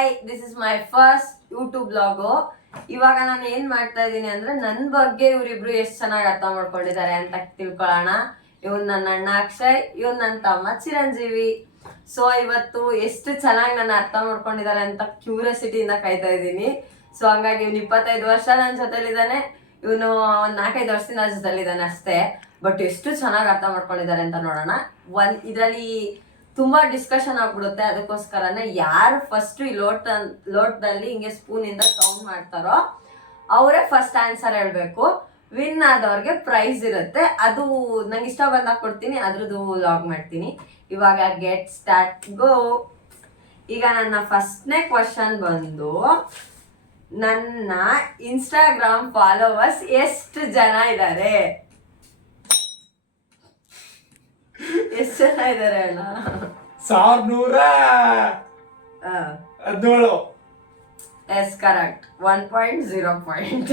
Hi, this is my first YouTube vlog. ಇವಾಗ ನಾನು ಏನ್ ಮಾಡ್ತಾ ಇದ್ದೀನಿ ಅಂದ್ರೆ ನನ್ನ ಬಗ್ಗೆ ಇವರಿಬ್ರು ಎಷ್ಟು ಚೆನ್ನಾಗಿ ಅರ್ಥ ಮಾಡ್ಕೊಂಡಿದ್ದಾರೆ ಅಂತ ತಿಳ್ಕೊಳ್ಳೋಣ. ಇವನ್ ನನ್ನ ಅಣ್ಣ ಅಕ್ಷಯ್, ಇವನ್ ನನ್ನ ತಮ್ಮ ಚಿರಂಜೀವಿ. ಸೊ ಇವತ್ತು ಎಷ್ಟು ಚೆನ್ನಾಗಿ ನನ್ನ ಅರ್ಥ ಮಾಡ್ಕೊಂಡಿದ್ದಾರೆ ಅಂತ ಕ್ಯೂರಿಯಾಸಿಟಿಯಿಂದ ಕಾಯ್ತಾ ಇದ್ದೀನಿ. ಸೊ ಹಂಗಾಗಿ ಇವ್ನು 25 ವರ್ಷ ನನ್ನ ಜೊತೆಲಿದ್ದಾನೆ, ಇವನು 4-5 ವರ್ಷದಿಂದ ನನ್ನ ಜೊತೆಲಿದ್ದಾನೆ ಅಷ್ಟೇ. ಬಟ್ ಎಷ್ಟು ಚೆನ್ನಾಗಿ ಅರ್ಥ ಮಾಡ್ಕೊಂಡಿದ್ದಾರೆ ಅಂತ ನೋಡೋಣ. ಇದರಲ್ಲಿ ತುಂಬಾ ಡಿಸ್ಕಷನ್ ಆಗ್ಬಿಡುತ್ತೆ. ಅದಕ್ಕೋಸ್ಕರನೇ ಯಾರು ಫಸ್ಟ್ ಈ ಲೋಟದಲ್ಲಿ ಹಿಂಗೆ ಸ್ಪೂನ್ ಇಂದ ಕೌಂಟ್ ಮಾಡ್ತಾರೋ ಅವರೇ ಫಸ್ಟ್ ಆನ್ಸರ್ ಹೇಳ್ಬೇಕು. ವಿನ್ ಆದವ್ರಿಗೆ ಪ್ರೈಸ್ ಇರುತ್ತೆ. ಅದು ನಂಗೆ ಇಷ್ಟ ಬಂದಾಗ ಕೊಡ್ತೀನಿ, ಅದ್ರದ್ದು ಲಾಗ್ ಮಾಡ್ತೀನಿ. ಇವಾಗ ಗೆಟ್ ಸ್ಟಾರ್ಟ್ ಗೋ. ಈಗ ನನ್ನ ಫಸ್ಟ್ನೇ ಕ್ವಶನ್ ಬಂದು, ನನ್ನ ಇನ್ಸ್ಟಾಗ್ರಾಮ್ ಫಾಲೋವರ್ಸ್ ಎಷ್ಟು ಜನ ಇದ್ದಾರೆ? ಎಷ್ಟು ಜನ ಇದ್ದಾರೆ ಅಣ್ಣ? 1117. Yes correct. 1.0 ಪಾಯಿಂಟ್.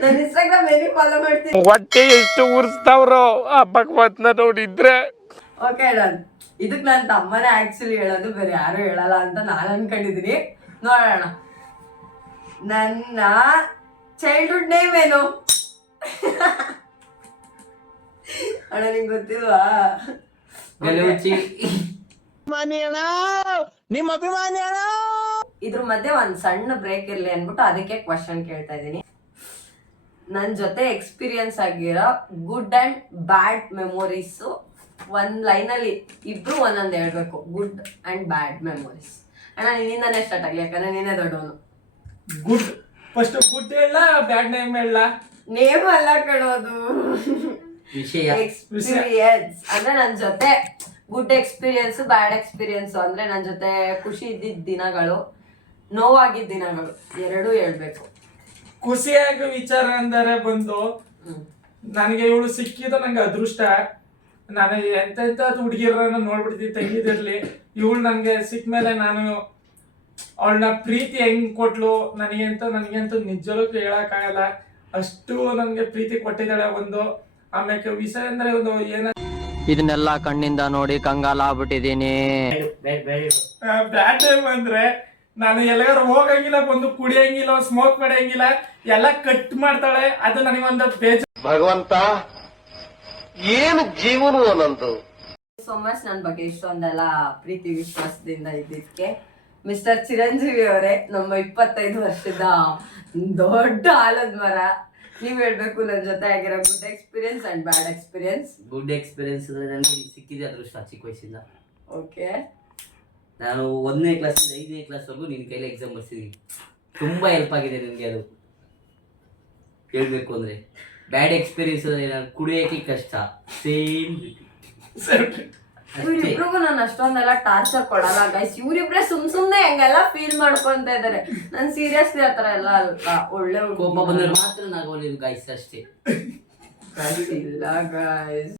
ನನ್ನ ಇನ್ಸ್ಟಾಗ್ರಾಮ್ ಏನಿ ಫಾಲೋ ಮಾಡ್ತೀನಿ. ಹೊಟ್ಟೆ ಎಷ್ಟು ಉರ್ಸ್ತಾವ್ರೋ ಆ ಭಗವಂತನ ನೋಡಿದ್ರೆ. Okay done. ಇದಕ್ಕೆ ನನ್ನ ತಮ್ಮನೇ ಆಕ್ಚುಲಿ ಹೇಳೋದು, ಬೇರೆ ಯಾರು ಹೇಳಲ್ಲ ಅಂತ ನಾನು ಅನ್ಕೊಂಡಿದೀನಿ. ನೋಡೋಣ. ನನ್ನ ಚೈಲ್ಡ್ಹುಡ್ ನೇಮ್ ಏನು ಅಣ್ಣ? ನಿಂಗೆ ಗೊತ್ತಿಲ್ವಾ? ನಿಮ್ಮ ಅಭಿಮಾನಿ ಅಣ್ಣ. ಇದ್ರ ಮಧ್ಯೆ ಒಂದ್ ಸಣ್ಣ ಬ್ರೇಕ್ ಇರ್ಲಿ ಅನ್ಬಿಟ್ಟು ಅದಕ್ಕೆ ಕ್ವಶನ್ ಕೇಳ್ತಾ ಇದೀನಿ. ನನ್ ಜೊತೆ ಎಕ್ಸ್ಪೀರಿಯನ್ಸ್ ಆಗಿರೋ ಗುಡ್ ಅಂಡ್ ಬ್ಯಾಡ್ ಮೆಮೊರೀಸ್ ಒಂದ್ ಲೈನ್ ಅಲ್ಲಿ ಇಬ್ರು ಒಂದೊಂದ್ ಹೇಳ್ಬೇಕು. Good and bad memories. ಅಣ್ಣ ನಿನ್ನಿಂದಾನೇ ಸ್ಟಾರ್ಟ್ ಆಗ್ಲಿ, ಯಾಕಂದ್ರೆ ನೀನೇ ದೊಡ್ಡವನು. ಗುಡ್ ಫಸ್ಟ್ ಗುಡ್ ಹೇಳ, ಬ್ಯಾಡ್ ನೇಮ್ ಹೇಳ. ನೇಮ್ ಅಲ್ಲ ಕಣೋದು, ಎಕ್ಸ್ಪೀರಿಯನ್ಸ್. ಅಂದ್ರೆ ನನ್ ಜೊತೆ ಗುಡ್ ಎಕ್ಸ್ಪೀರಿಯನ್ಸ್, ಬ್ಯಾಡ್ ಎಕ್ಸ್ಪೀರಿಯನ್ಸ್. ಅಂದ್ರೆ ನನ್ ಜೊತೆ ಖುಷಿ ಇದ್ದಿದ್ದ ದಿನಗಳು, ನೋವಾಗಿದ್ದ ದಿನಗಳು ಎರಡೂ ಹೇಳ್ಬೇಕು. ಖುಷಿಯಾಗ ವಿಚಾರ ಅಂದರೆ ಬಂದು, ನನಗೆ ಇವಳು ಸಿಕ್ಕಿದ ನಂಗೆ ಅದೃಷ್ಟ. ನಾನು ಎಂತೆಂತ ಹುಡುಗಿರನ್ನ ನೋಡ್ಬಿಡ್ತೀನಿ ತಂಗಿದಿರ್ಲಿ. ಇವಳು ನನಗೆ ಸಿಕ್ಕ ಮೇಲೆ ನಾನು ಅವಳನ್ನ ಪ್ರೀತಿ ಹೆಂಗ್ ಕೊಟ್ಲು ನನಗಂತೂ ನಿಜವೂ ಹೇಳಕ್ಕಾಗಲ್ಲ. ಅಷ್ಟು ನನಗೆ ಪ್ರೀತಿ ಕೊಟ್ಟಿದ್ದಾಳೆ. ಒಂದು ಆಮೇಲೆ ವಿಷಯ ಅಂದ್ರೆ ಒಂದು ಏನ, ಇದನ್ನೆಲ್ಲ ಕಣ್ಣಿಂದ ನೋಡಿ ಕಂಗಾಲ ಆಗ್ಬಿಟ್ಟಿದೀನಿ. ಬ್ಯಾಡ್ ಟೈಮ್ ಅಂದ್ರೆ ನಾನು ಎಲ್ಲಾರು ಹೋಗಂಗಿಲ್ಲ, ಬಂದು ಕುಡಿಯಂಗಿಲ್ಲ, ಸ್ಮೋಕ್ ಮಾಡಂಗಿಲ್ಲ, ಎಲ್ಲ ಕಟ್ ಮಾಡ್ತಾಳೆ. ಅದು ನನಗೊಂದು ಬೇಜಾರು. ಭಗವಂತ ಏನು ಜೀವನ ನಂದು. ಸೋ ಮಚ್ ನನ್ನ ಬಗ್ಗೆ ಇಷ್ಟೊಂದೆಲ್ಲ ಪ್ರೀತಿ ವಿಶ್ವಾಸದಿಂದ ಇದ್ದಿದ್ದಕ್ಕೆ. ಮಿಸ್ಟರ್ ಚಿರಂಜೀವಿ ಅವರೇ, ನಮ್ಮ 25 ವರ್ಷದ ದೊಡ್ಡ ಆಲದ ಮರ. ನೀವ್ ಹೇಳ್ಬೇಕು ನನ್ನ ಜೊತೆ ಆಗಿರೋ good experience and bad experience. Good experience ನನಗೆ ಸಿಕ್ಕಿದೆ ಅದೃಷ್ಟ. ಚಿಕ್ಕ ವಯಸ್ಸಿಂದ ಓಕೆ, ನಾನು 1ನೇ ಕ್ಲಾಸಿಂದ 5ನೇ ಕ್ಲಾಸ್ವರೆಗೂ ನಿನ್ನ ಕೈಲಿ ಎಕ್ಸಾಮ್ ಬರ್ಸಿದ್ದೀನಿ. ತುಂಬಾ ಹೆಲ್ಪ್ ಆಗಿದೆ ನನಗೆ. ಅದು ಹೇಳ್ಬೇಕು ಅಂದ್ರೆ ಬ್ಯಾಡ್ ಎಕ್ಸ್ಪೀರಿಯನ್ಸ್ ನಾನು ಕುಡಿಯೋಕೆ ಕಷ್ಟ. ಸೇಮ್ ಇವ್ರಿಬ್ರಿಗೂ ನಾನು ಅಷ್ಟೊಂದೆಲ್ಲ ಟಾರ್ಚರ್ ಕೊಡಲ್ಲ ಗೈಸ್. ಇವ್ರಿಬ್ರೆ ಸುಮ್ನೆ ಹೆಂಗೆಲ್ಲ ಫೀಲ್ ಮಾಡ್ಕೊಂತ ಇದಾರೆ. ನಾನು ಸೀರಿಯಸ್ಲಿ ಆತರ ಎಲ್ಲ ಅಲ್ಲ. ಒಳ್ಳೆ ಕೋಪ ಬಂದ್ರೆ ಮಾತ್ರ ನಾಗೋಲಿದ್ದು ಗೈಸ್ ಅಷ್ಟೇ. ಇಲ್ಲ ಗೈಸ್.